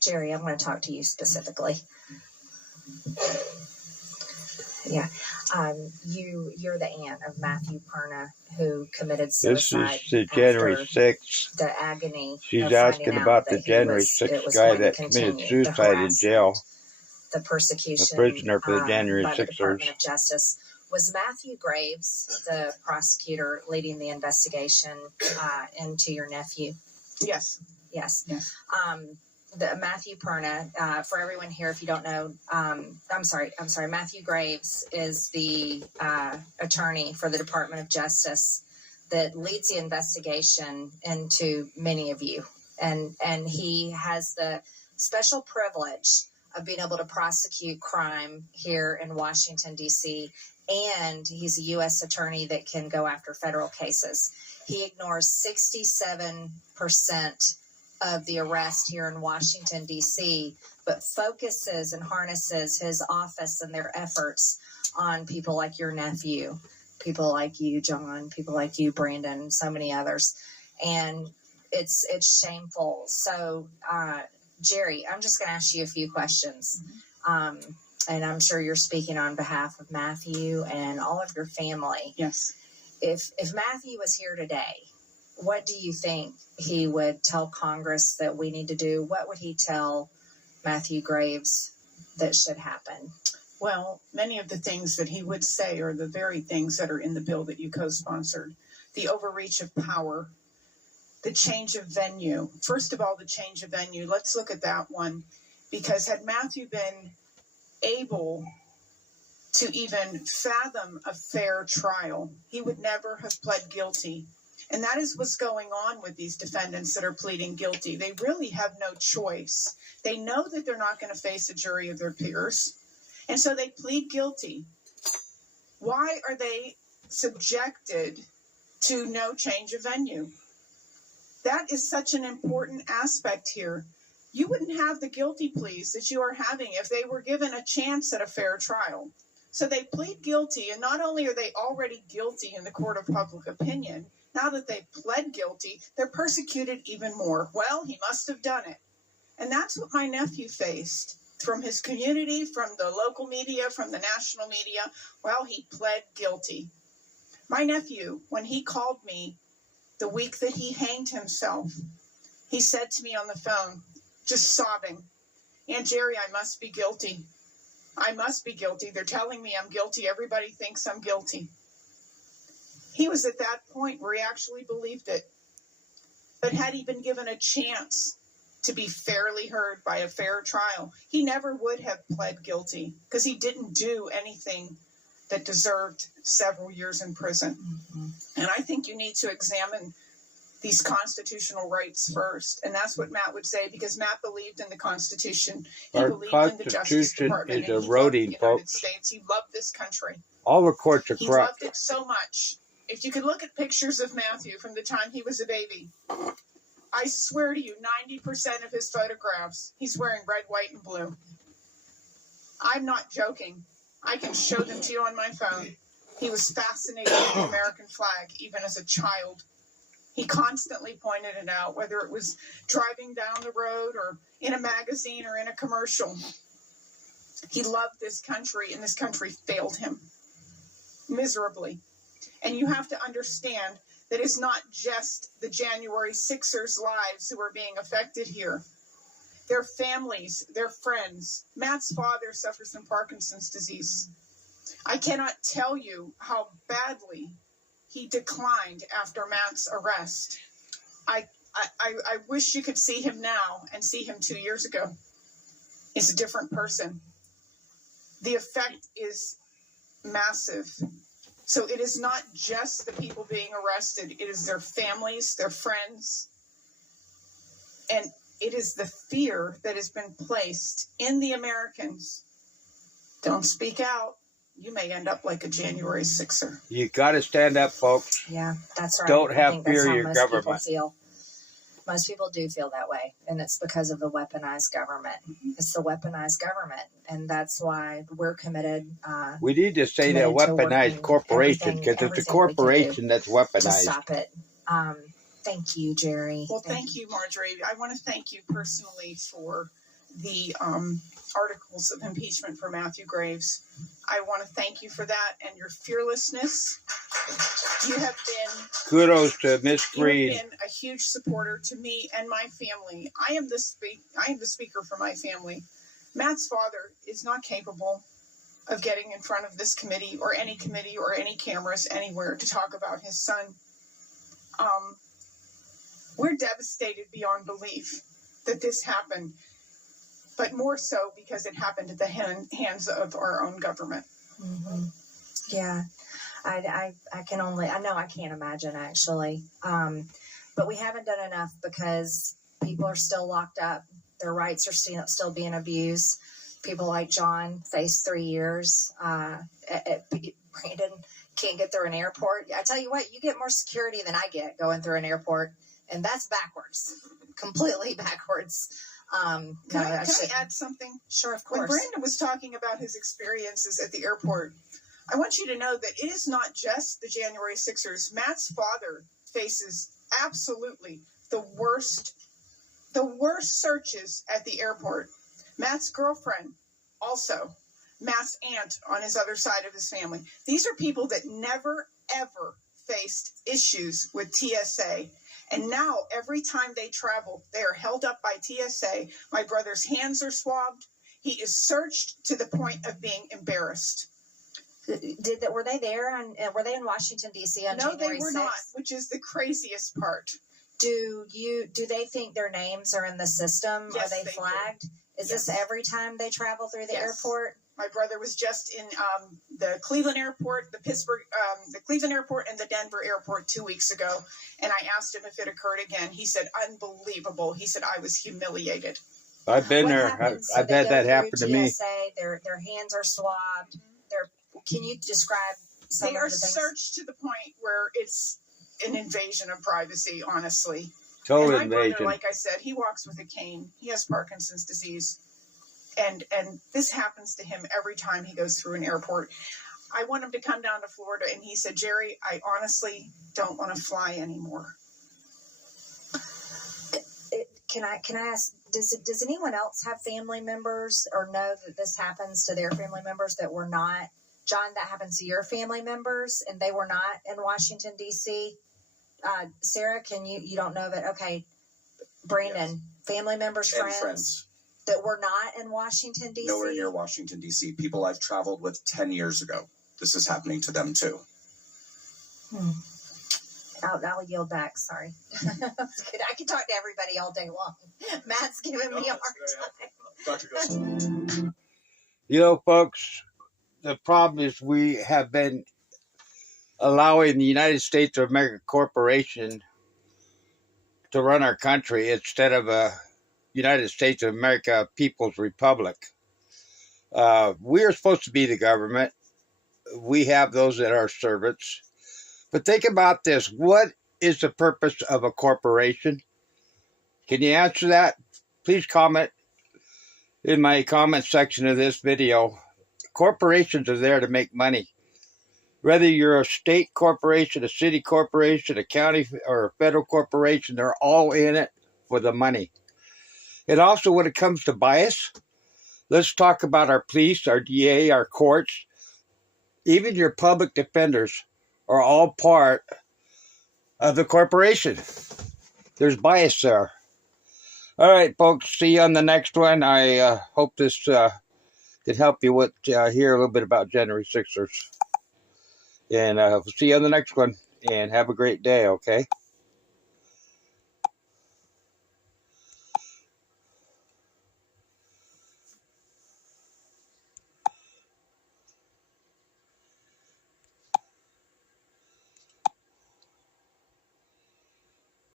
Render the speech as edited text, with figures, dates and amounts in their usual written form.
Jerry, I'm going to talk to you specifically. Yeah. You're the aunt of Matthew Perna, who committed suicide. This is the January 6th. The agony. She's asking about the January 6th guy that committed suicide in jail. The persecution. The prisoner for the January by the 6ers. Department of Justice. Was Matthew Graves the prosecutor leading the investigation into your nephew? Yes. Yes. The Matthew Perna, for everyone here, if you don't know, I'm sorry, Matthew Graves is the attorney for the Department of Justice that leads the investigation into many of you. And he has the special privilege of being able to prosecute crime here in Washington, D.C., and he's a U.S. attorney that can go after federal cases. He ignores 67% of the arrest here in Washington, D.C., but focuses and harnesses his office and their efforts on people like your nephew, people like you, John, people like you, Brandon, so many others. And it's shameful. So, Jerry, I'm just going to ask you a few questions. And I'm sure you're speaking on behalf of Matthew and all of your family. Yes. If Matthew was here today, what do you think he would tell Congress that we need to do? What would he tell Matthew Graves that should happen? Well, many of the things that he would say are the very things that are in the bill that you co-sponsored. The overreach of power, the change of venue. First of all, the change of venue. Let's look at that one. Because had Matthew been able to even fathom a fair trial, he would never have pled guilty. And that is what's going on with these defendants that are pleading guilty. They really have no choice. They know that they're not going to face a jury of their peers. And so they plead guilty. Why are they subjected to no change of venue? That is such an important aspect here. You wouldn't have the guilty pleas that you are having if they were given a chance at a fair trial. So they plead guilty, and not only are they already guilty in the court of public opinion, now that they've pled guilty, they're persecuted even more. Well, he must have done it. And that's what my nephew faced from his community, from the local media, from the national media. Well, he pled guilty. My nephew, when he called me the week that he hanged himself, he said to me on the phone, just sobbing, "Aunt Jerry, I must be guilty. I must be guilty. They're telling me I'm guilty. Everybody thinks I'm guilty." He was at that point where he actually believed it. But had he been given a chance to be fairly heard by a fair trial, he never would have pled guilty because he didn't do anything that deserved several years in prison. And I think you need to examine these constitutional rights first. And that's what Matt would say, because Matt believed in the Constitution. He believed in the Justice Department. Is eroding, folks. He loved this country. All the courts are corrupt. He loved it so much. If you could look at pictures of Matthew from the time he was a baby, I swear to you, 90% of his photographs, he's wearing red, white, and blue. I'm not joking. I can show them to you on my phone. He was fascinated with the American flag, even as a child. He constantly pointed it out, whether it was driving down the road or in a magazine or in a commercial. He loved this country, and this country failed him miserably. And you have to understand that it's not just the January 6ers' lives who are being affected here. Their families, their friends. Matt's father suffers from Parkinson's disease. I cannot tell you how badly he declined after Matt's arrest. I wish you could see him now and see him 2 years ago. He's a different person. The effect is massive. So it is not just the people being arrested. It is their families, their friends. And it is the fear that has been placed in the Americans. Don't speak out. You may end up like a January 6er. You got to stand up, folks. Yeah, that's right. Don't have fear of your government. Most people do feel that way, and it's because of the weaponized government. It's the weaponized government, and that's why we're committed. We need to say that weaponized corporation, because it's a corporation that's weaponized. To stop it. Thank you, Jerry. Well, thank you, Marjorie. I want to thank you personally for the articles of impeachment for Matthew Graves. I want to thank you for that and your fearlessness. You have been Kudos to Miss you Freed. have been a huge supporter to me and my family. I am the speaker for my family. Matt's father is not capable of getting in front of this committee or any cameras anywhere to talk about his son. We're devastated beyond belief that this happened, but more so because it happened at the hands of our own government. Mm-hmm. Yeah, I can't imagine actually. But we haven't done enough because people are still locked up. Their rights are still being abused. People like John face 3 years. Brandon can't get through an airport. I tell you what, you get more security than I get going through an airport. And that's backwards, completely backwards. Can I add something? Sure, of course. When Brandon was talking about his experiences at the airport, I want you to know that it is not just the January 6ers. Matt's father faces absolutely the worst searches at the airport. Matt's girlfriend also. Matt's aunt on his other side of his family. These are people that never, ever faced issues with TSA. And now, every time they travel, they are held up by TSA. My brother's hands are swabbed. He is searched to the point of being embarrassed. Were they there? Were they in Washington, D.C. on January 6th? No, they were not, which is the craziest part. Do they think their names are in the system? Yes, are they flagged? Do. Is this every time they travel through the airport? My brother was just in the Cleveland airport, the Cleveland airport and the Denver airport 2 weeks ago. And I asked him if it occurred again. He said, unbelievable. He said, I was humiliated. I've been there. I've had that happen to me. Their hands are swabbed. Can you describe some of the things? They are searched to the point where it's an invasion of privacy, honestly. Total and my invasion. brother, like I said, he walks with a cane. He has Parkinson's disease. And this happens to him every time he goes through an airport. I want him to come down to Florida, and he said, Jerry, I honestly don't want to fly anymore. Can I ask, does anyone else have family members or know that this happens to their family members that were not, John, that happens to your family members and they were not in Washington, D.C.? Sarah, you don't know that? Okay. Brandon, family members, friends that were not in Washington, D.C.? Nowhere near Washington, D.C. People I've traveled with 10 years ago. This is happening to them, too. I'll yield back. Sorry. I can talk to everybody all day long. Matt's giving me a hard time. Dr. Ghost. You know, folks, the problem is we have been allowing the United States of America Corporation to run our country instead of a United States of America People's Republic. We are supposed to be the government. We have those that are servants. But think about this. What is the purpose of a corporation? Can you answer that? Please comment in my comment section of this video. Corporations are there to make money. Whether you're a state corporation, a city corporation, a county or a federal corporation, they're all in it for the money. And also when it comes to bias, let's talk about our police, our DA, our courts, even your public defenders are all part of the corporation. There's bias there. All right, folks, see you on the next one. I hope this can help you with hear a little bit about January 6ers. And we'll see you on the next one. And have a great day, okay?